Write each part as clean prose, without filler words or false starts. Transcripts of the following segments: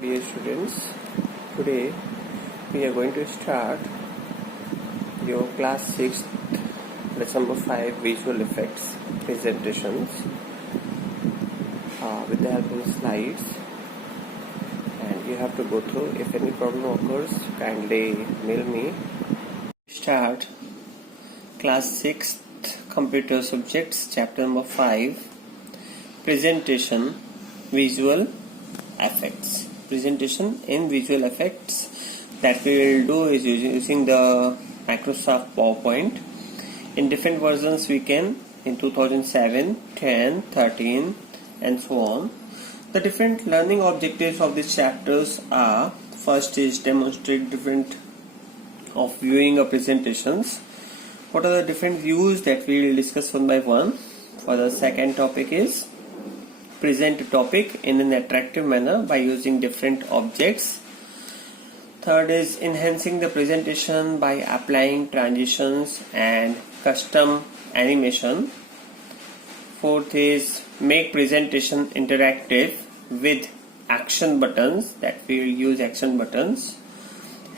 Dear students, today we are going to start your class 6th lesson number 5 visual effects presentations with the help of slides, and you have to go through. If any problem occurs, kindly mail me. Start class 6th computer subjects chapter number 5 presentation visual effects. Presentation in visual effects that we will do is using the Microsoft PowerPoint. In different versions we can, in 2007, 10, 13 and so on. The different learning objectives of these chapters are: first is demonstrate different of viewing of presentations. What are the different views that we will discuss one by one. For the second topic is present a topic in an attractive manner by using different objects. Third is enhancing the presentation by applying transitions and custom animation. Fourth is make presentation interactive with action buttons, that we will use action buttons.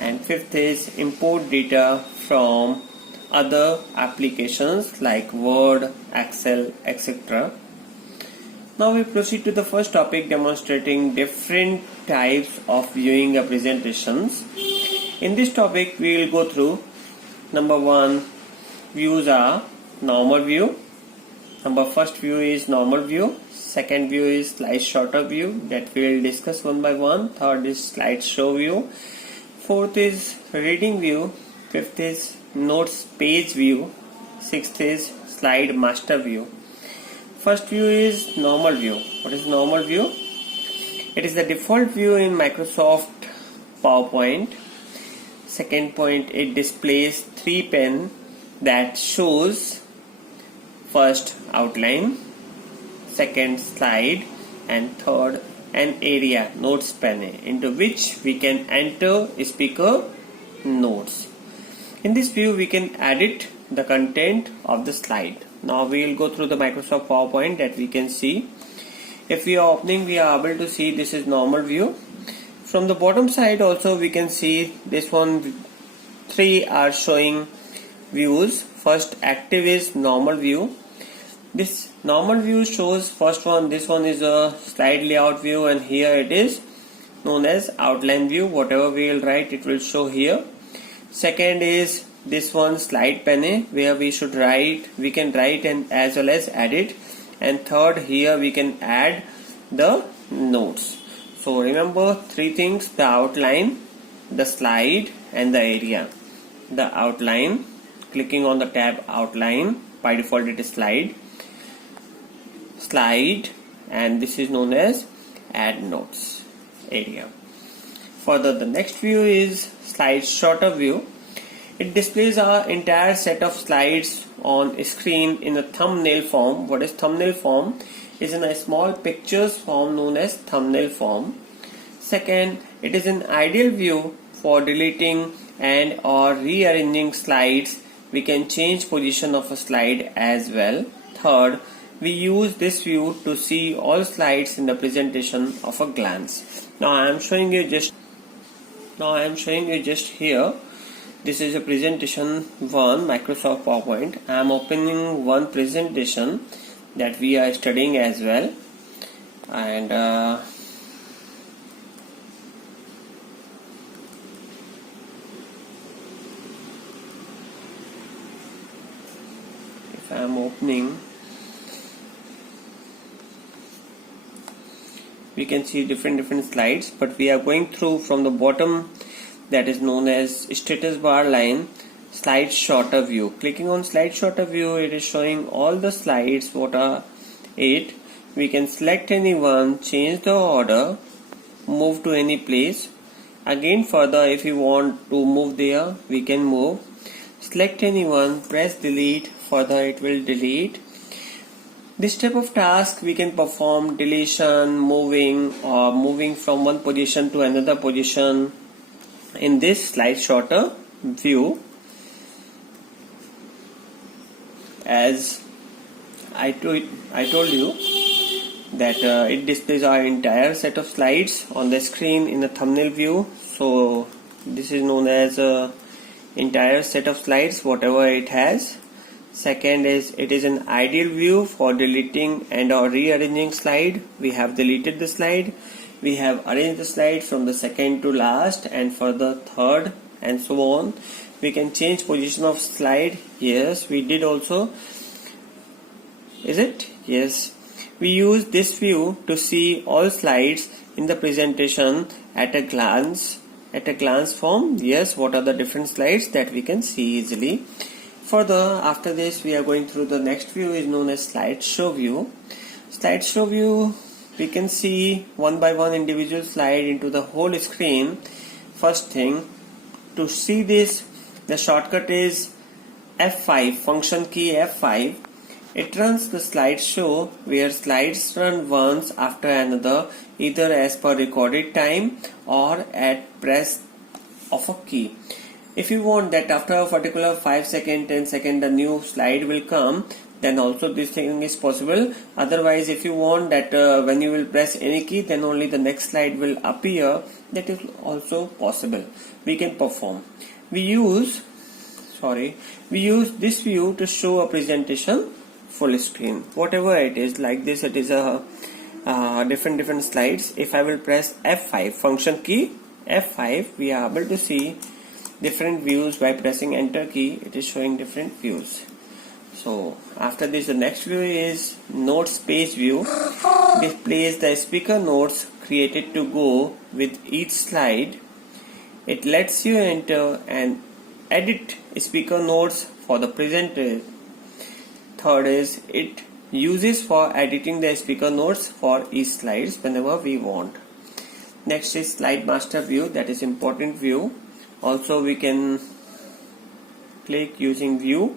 And fifth is import data from other applications like Word, Excel, etc. Now we proceed to the first topic, demonstrating different types of viewing a presentations. In this topic we will go through: number 1, views are normal view. First view is normal view. Second view is slide sorter view, that we will discuss one by one. Third is slide show view. Fourth is reading view. Fifth is notes page view. Sixth is slide master view. First view is normal view. What is normal view? It is the default view in Microsoft PowerPoint. Second point, it displays 3 pane that shows first outline, second slide, and third an area notes pane into which we can enter speaker notes. In this view we can edit the content of the slide. Now we will go through the Microsoft PowerPoint that we can see. If we are opening, we are able to see this is normal view. From the bottom side also we can see this one, 3 are showing views. First active is normal view. This normal view shows first one, this one is a slide layout view, and here it is known as outline view. Whatever we will write, it will show here. Second is this one, slide pane, where we should write, we can write and as well as edit. And third, here we can add the notes. So remember 3 things: the outline, the slide, and the area. The outline, clicking on the tab outline, by default it is slide, and this is known as add notes area. Further, the next view is slide sorter view. It displays our entire set of slides on screen in a thumbnail form. What is thumbnail form? Is in a small pictures form known as thumbnail form. Second, it is an ideal view for deleting and or rearranging slides. We can change position of a slide as well. Third, we use this view to see all slides in the presentation of a glance. Now I am showing you just here. This is a presentation 1, Microsoft PowerPoint. I am opening one presentation that we are studying as well, and if I am opening, we can see different slides, but we are going through from the bottom, that is known as status bar line, slide sorter view. Clicking on slide sorter view, it is showing all the slides. What are it? We can select any one, change the order, move to any place. Again further, if you want to move there, we can move. Select any one, press delete, further it will delete. This type of task we can perform: deletion, moving, or moving from one position to another position in this slide sorter view. As I told you, that it displays our entire set of slides on the screen in a thumbnail view. So this is known as entire set of slides, whatever it has. Second is, it is an ideal view for deleting and or rearranging slide. We have deleted the slide, we have arranged the slide from the second to last and further third and so on. We can change position of slide. Yes, we did also. Is it? Yes. We use this view to see all slides in the presentation at a glance. At a glance form, yes, what are the different slides that we can see easily. Further, after this, we are going through the next view is known as slideshow view. Slideshow view, we can see one by one individual slide into the whole screen. First thing, to see this, the shortcut is F5, function key F5. It runs the slideshow where slides run once after another, either as per recorded time or at press of a key. If you want that after a particular 5 second, 10 second, a new slide will come, then also this thing is possible. Otherwise, if you want that when you will press any key, then only the next slide will appear, that is also possible. We can perform. We use this view to show a presentation full screen, whatever it is. Like this, it is a different slides. If I will press F5, function key F5, we are able to see different views. By pressing enter key, it is showing different views. So after this, the next view is notes page view. Displays the speaker notes created to go with each slide. It lets you enter and edit speaker notes for the presenter. Third is, it uses for editing the speaker notes for each slides whenever we want. Next is slide master view, that is important view. Also we can click using view,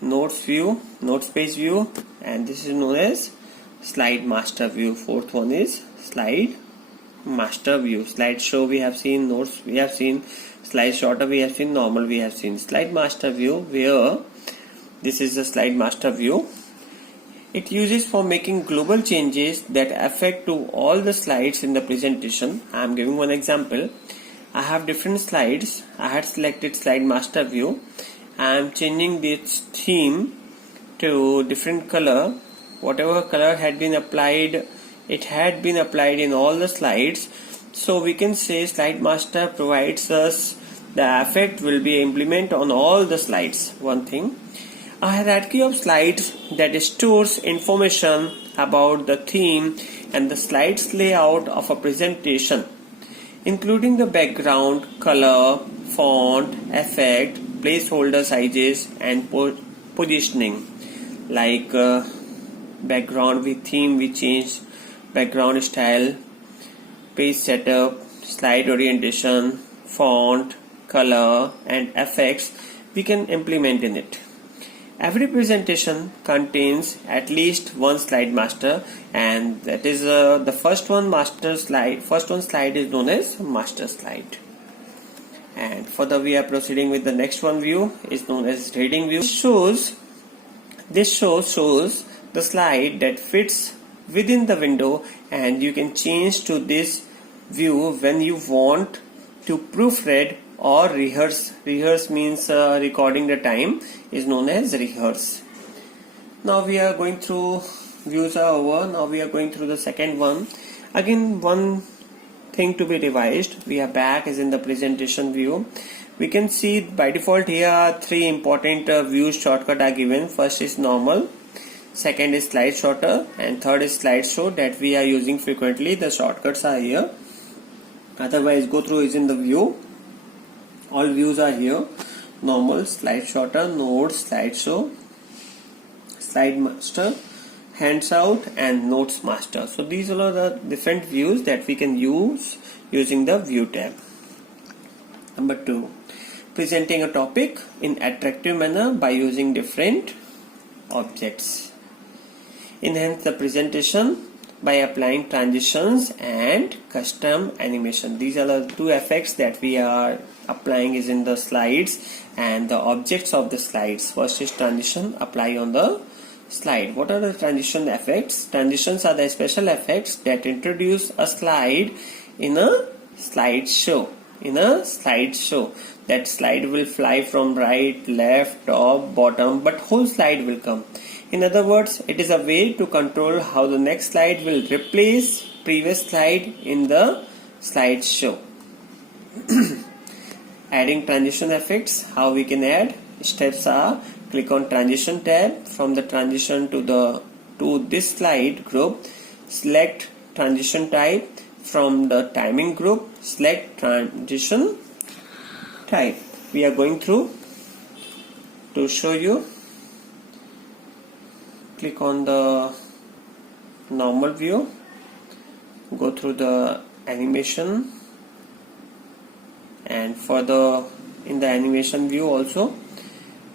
notes view, notes page view, and this is known as slide master view. Fourth one is slide master view. Slideshow we have seen, notes we have seen, slide sorter we have seen, normal we have seen. Slide master view, where this is the slide master view. It uses for making global changes that affect to all the slides in the presentation. I am giving one example. I have different slides. I had selected slide master view. I am changing this theme to different color. Whatever color had been applied, it had been applied in all the slides. So we can say slide master provides us the effect will be implemented on all the slides. One thing, a hierarchy of slides that stores information about the theme and the slides layout of a presentation, including the background, color, font, effect, placeholder sizes, and positioning. Like background theme, we change background style, page setup, slide orientation, font, color, and effects we can implement in it. Every presentation contains at least one slide master, and that is the first one master slide. First one slide is known as master slide. And further we are proceeding with the next one view is known as reading view. This shows the slide that fits within the window, and you can change to this view when you want to proofread or rehearse. Rehearse means recording the time is known as rehearse. Now we are going through views are over. Now we are going through the second one. Again, one thing to be revised. We are back is in the presentation view. We can see by default here are three important view shortcut are given. First is normal, second is slide sorter, and third is slideshow that we are using frequently. The shortcuts are here. Otherwise, go through is in the view. All views are here: normal, slide sorter, notes, slideshow, slide master, hands out, and notes master. So these are the different views that we can use using the view tab. Number 2, presenting a topic in attractive manner by using different objects. Enhance the presentation by applying transitions and custom animation. These are the two effects that we are applying is in the slides and the objects of the slides. First is transition, apply on the slide. What are the transition effects? Transitions are the special effects that introduce a slide in a slideshow. That slide will fly from right, left, top, bottom, but whole slide will come. In other words, it is a way to control how the next slide will replace previous slide in the slideshow. Adding transition effects, how we can add? Steps are: click on transition tab. From the transition to this slide group, select transition type. From the timing group, select transition type. We are going through to show you. Click on the normal view, go through the animation, and further in the animation view also,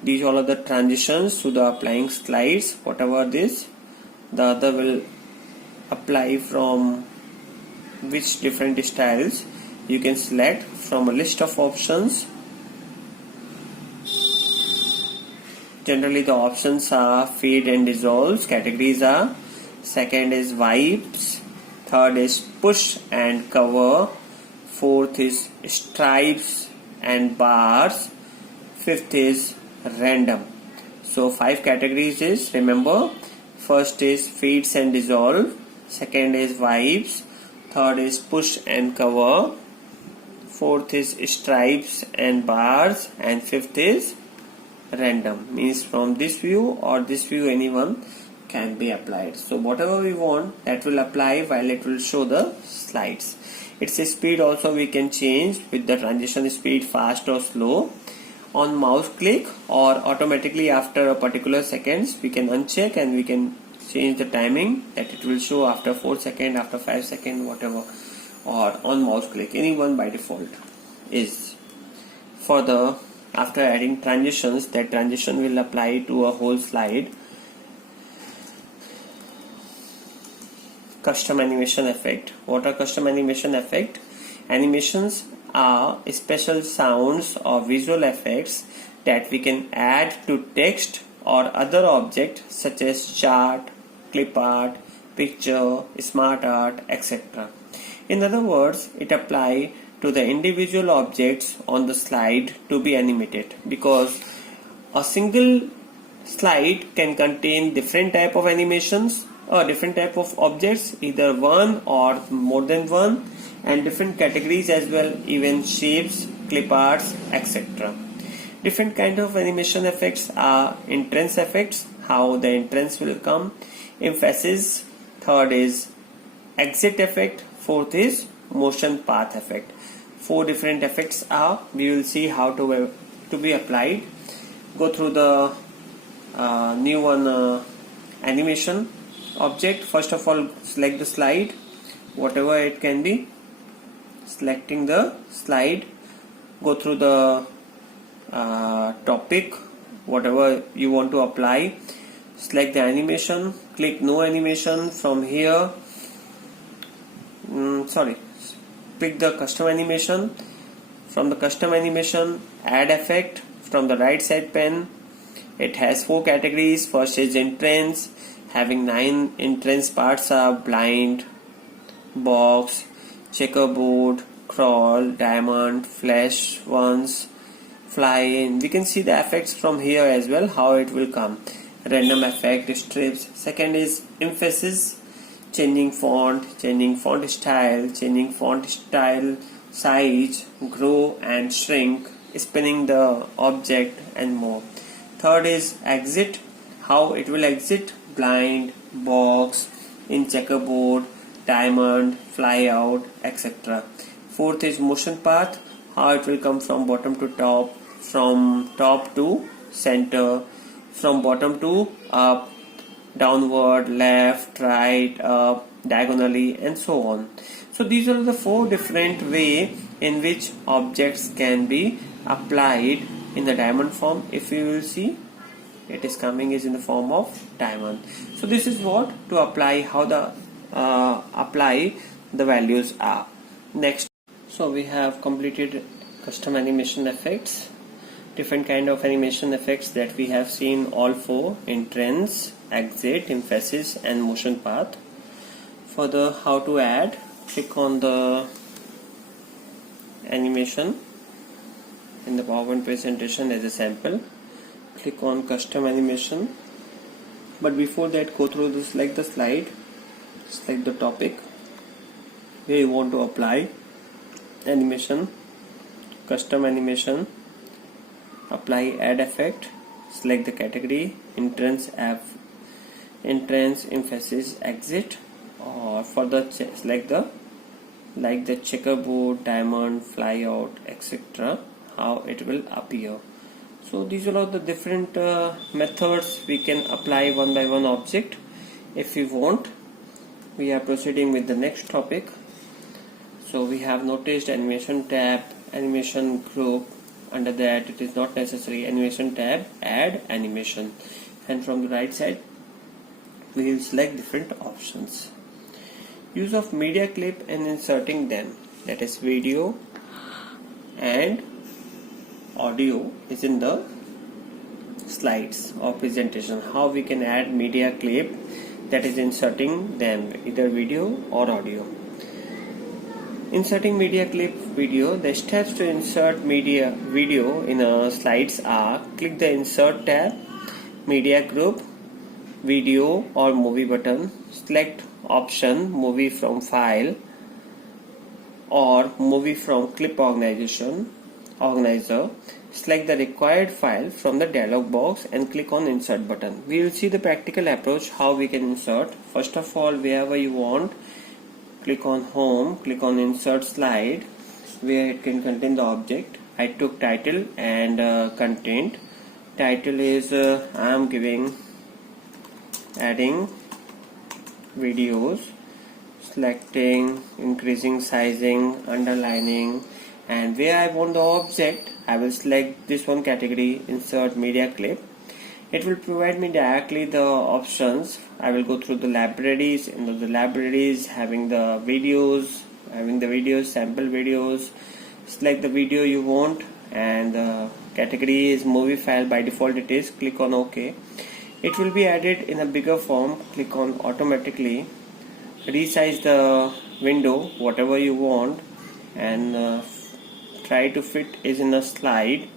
these all are the transitions to the applying slides. Whatever this, the other will apply from which different styles. You can select from a list of options. Generally the options are fade and dissolve. Categories are: second is vibes, third is push and cover, fourth is stripes and bars, fifth is random. So 5 categories is, remember, first is fades and dissolve, second is vibes, third is push and cover, fourth is stripes and bars, and fifth is random. Means from this view or this view anyone can be applied. So whatever we want, that will apply while it will show the slides. Its speed also we can change with the transition speed, fast or slow. On mouse click or automatically after a particular seconds, we can uncheck and we can change the timing that it will show after 4 seconds, after 5 seconds, whatever, or on mouse click, anyone by default is. Further, after adding transitions, that transition will apply to a whole slide. Custom animation effect. What are custom animation effect? Animations are special sounds or visual effects that we can add to text or other object such as chart, clip art, picture, smart art, etc. In other words, it applies to the individual objects on the slide to be animated, because a single slide can contain different type of animations or different type of objects, either one or more than one, and different categories as well, even shapes, clip arts, etc. Different kind of animation effects are entrance effects, how the entrance will come, emphasis, third is exit effect, fourth is motion path effect. 4 different effects are, we will see how to be applied. Go through the new one, animation object. First of all, select the slide, whatever it can be. Selecting the slide, go through the topic, whatever you want to apply. Select the animation, click no animation. From here, pick the custom animation. From the custom animation, add effect from the right side pane. It has 4 categories. First is entrance, having 9 entrance parts are blind, box, checkerboard, crawl, diamond, flash ones, fly in. We can see the effects from here as well, how it will come. Random effect, strips. Second is emphasis, changing font style, size, grow and shrink, spinning the object and more. Third is exit, how it will exit, blind, box, in checkerboard, diamond, fly out, etc. Fourth is motion path, how it will come from bottom to top, from top to center, from bottom to up, downward, left, right, up, diagonally, and so on. So these are the 4 different ways in which objects can be applied in the diamond form. If you will see, it is coming is in the form of diamond. So this is what to apply, how the apply the values are. Next, so we have completed custom animation effects. Different kind of animation effects that we have seen, all 4: entrance, exit, emphasis and motion path. For the how to add, click on the animation in the PowerPoint presentation as a sample. Click on custom animation, but before that go through this, select the slide, select the topic where you want to apply animation, custom animation, apply add effect, select the category, entrance, emphasis, exit, or for the select the like the checkerboard, diamond, flyout, etc. how it will appear. So these are all the different methods we can apply one by one object if we want. We are proceeding with the next topic. So we have noticed animation tab, animation group. Under that it is not necessary. Animation tab, add animation, and from the right side we will select different options. Use of media clip and inserting them, that is video and audio, is in the slides or presentation. How we can add media clip, that is inserting them, either video or audio. Inserting media clip video. The steps to insert media video in a slides are: click the insert tab, media group, video or movie button, select option movie from file or movie from clip organizer, select the required file from the dialog box and click on insert button. We will see the practical approach how we can insert. First of all, wherever you want, click on home, click on insert slide where it can contain the object. I took title and content. Title is I am giving adding videos, selecting, increasing sizing, underlining, and where I want the object I will select this one category, insert media clip. It will provide me directly the options. I will go through the libraries. In the libraries having the videos, sample videos, select the video you want, and the category is movie file. By default it is. Click on OK. It will be added in a bigger form. Click on automatically. Resize the window whatever you want and try to fit is in a slide.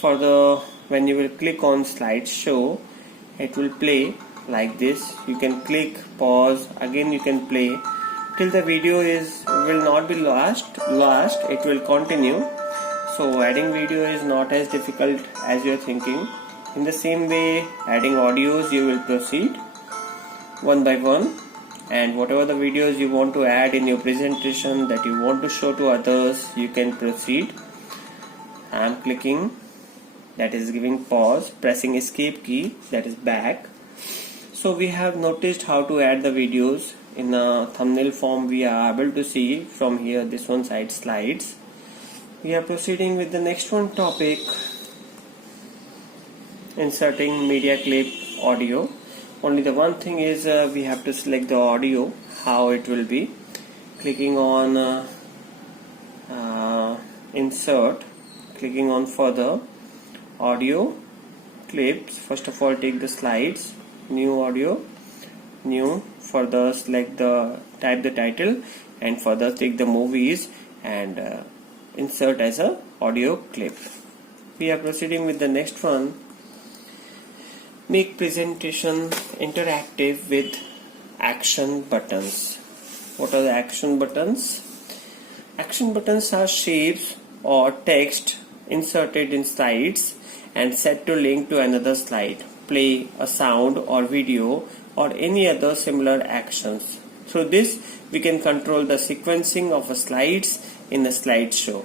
For the when you will click on slide show, it will play like this. You can click, pause, again you can play till the video will not be lost. It will continue. So adding video is not as difficult as you are thinking. In the same way, adding audios, you will proceed one by one, and whatever the videos you want to add in your presentation that you want to show to others, you can proceed. I am clicking, that is giving pause, pressing escape key, that is back. So we have noticed how to add the videos in a thumbnail form. We are able to see from here, this one side slides. We are proceeding with the next one topic, inserting media clip audio. Only the one thing is we have to select the audio, how it will be. Clicking on insert, clicking on further, audio clips. First of all, take the slides, new audio, new, further select the type the title, and further take the movies and insert as a audio clip. We are proceeding with the next one. Make presentation interactive with action buttons. What are the action buttons? Action buttons are shapes or text inserted in slides and set to link to another slide, play a sound or video, or any other similar actions. Through this, we can control the sequencing of slides in a slideshow.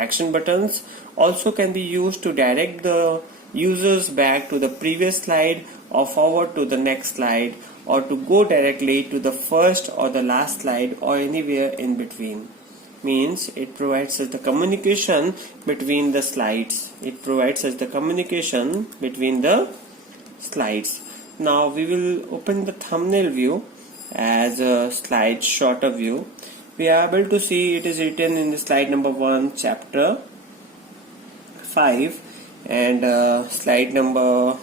Action buttons also can be used to direct the users back to the previous slide or forward to the next slide, or to go directly to the first or the last slide or anywhere in between. Means it provides us the communication between the slides. Now we will open the thumbnail view as a slide shorter view. We are able to see it is written in the slide number 1, chapter 5, and slide number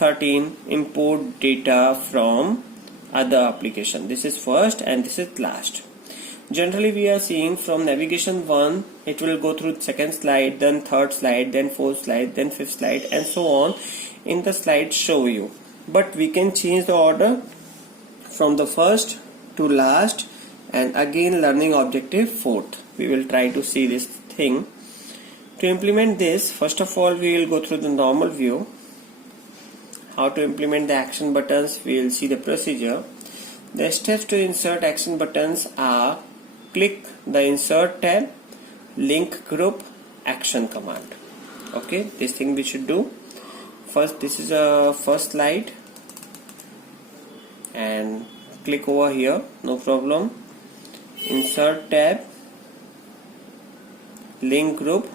13, import data from other application. This is first and this is last. Generally we are seeing from navigation 1, it will go through second slide, then third slide, then fourth slide, then fifth slide, and so on in the slide show you. But we can change the order from the first to last, and again learning objective fourth. We will try to see this thing. To implement this, first of all we will go through the normal view. How to implement the action buttons, we will see the procedure. The steps to insert action buttons are: click the insert tab, link group, action command. Okay, this thing we should do. First, this is a first slide, and click over here, no problem. Insert tab, link group,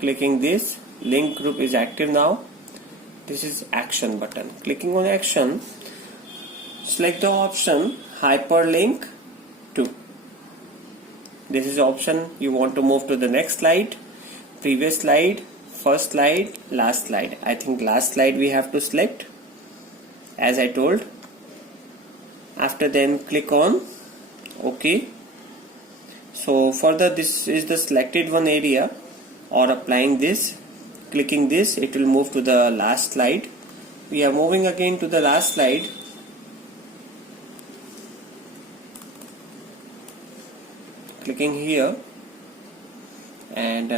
clicking this, link group is active now. This is action button. Clicking on action, select the option hyperlink to. This is the option you want to move to the next slide, previous slide, first slide, last slide. I think last slide we have to select, as I told. After then click on OK. So further, this is the selected one area, or applying this, clicking this, it will move to the last slide. We are moving again to the last slide. Clicking here and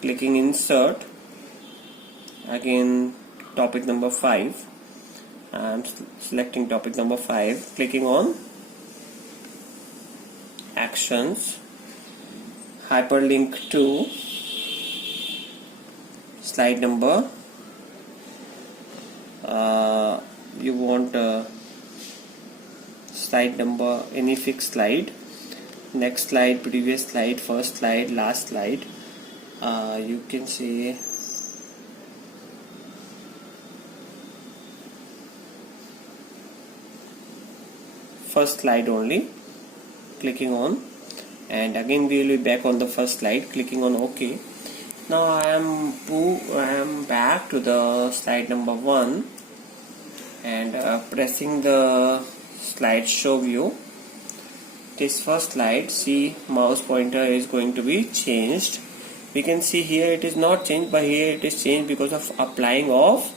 clicking insert, again topic number 5. I am selecting topic number 5, clicking on actions, hyperlink to slide number, you want slide number, any fixed slide, next slide, previous slide, first slide, last slide. You can say first slide only, clicking on, and again we will be back on the first slide, clicking on OK. Now I am back to the slide number 1 and pressing the slide show view. This first slide, see, mouse pointer is going to be changed. We can see here it is not changed, but here it is changed because of applying of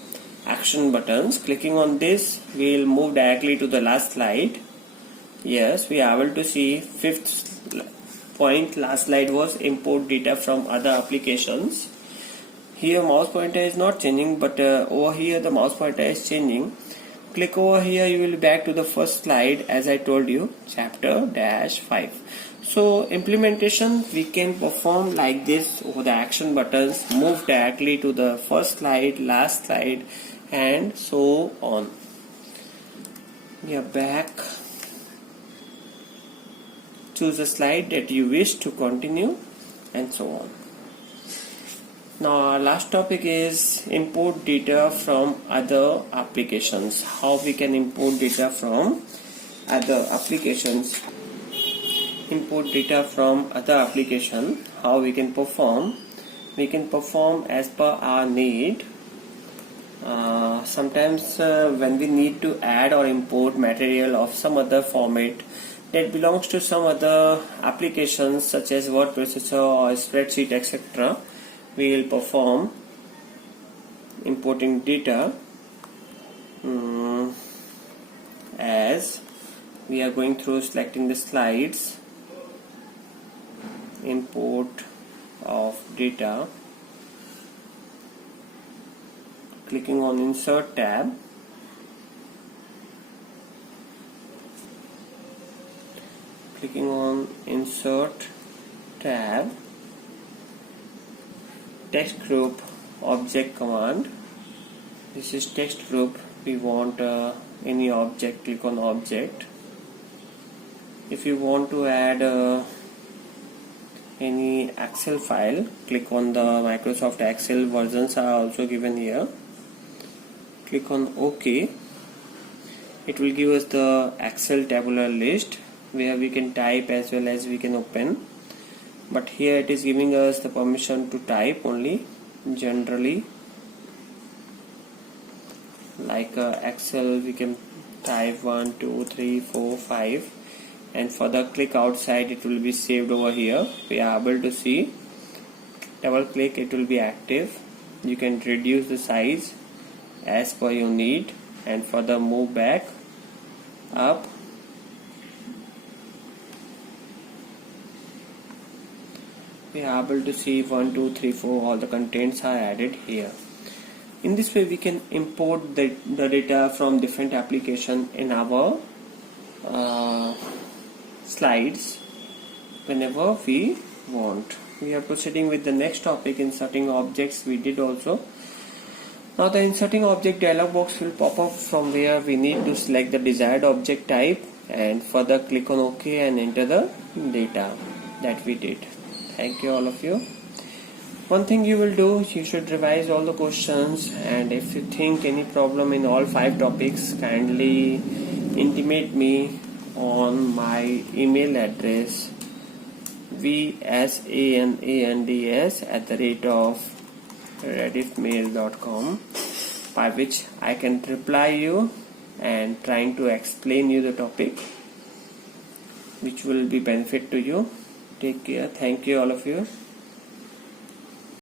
action buttons. Clicking on this, we will move directly to the last slide. Yes, we are able to see fifth point. Last slide was import data from other applications. Here mouse pointer is not changing, but over here the mouse pointer is changing. Click over here, you will be back to the first slide, as I told you, chapter -5. So implementation we can perform like this over the action buttons, move directly to the first slide, last slide, and so on. We are back. Choose a slide that you wish to continue, and so on. Now our last topic is import data from other applications. How we can import data from other applications. Import data from other application. How we can perform? We can perform as per our need. Sometimes when we need to add or import material of some other format that belongs to some other applications such as word processor or spreadsheet, etc., we will perform importing data as we are going through selecting the slides. Import of data, clicking on insert tab, clicking on insert tab, text group object command. This is text group. We want any object, click on object. If you want to add any Excel file, click on the Microsoft Excel. Versions are also given here. Click on OK. It will give us the Excel tabular list where we can type as well as we can open, but here it is giving us the permission to type only. Generally like Excel, we can type 1 2 3 4 5, and for the click outside it will be saved over here. We are able to see, double click, it will be active. You can reduce the size as per your need, and for the move back up, we are able to see 1 2 3 4, all the contents are added here. In this way we can import the data from different application in our slides whenever we want. We are proceeding with the next topic, inserting objects. We did also. Now the inserting object dialog box will pop up, from where we need to select the desired object type and further click on OK and enter the data that we did. Thank you all of you. One thing you will do, you should revise all the questions, and if you think any problem in all 5 topics, kindly intimate me on my email address vsandands@rediffmail.com, by which I can reply you and trying to explain you the topic which will be benefit to you. Take care. Thank you all of you.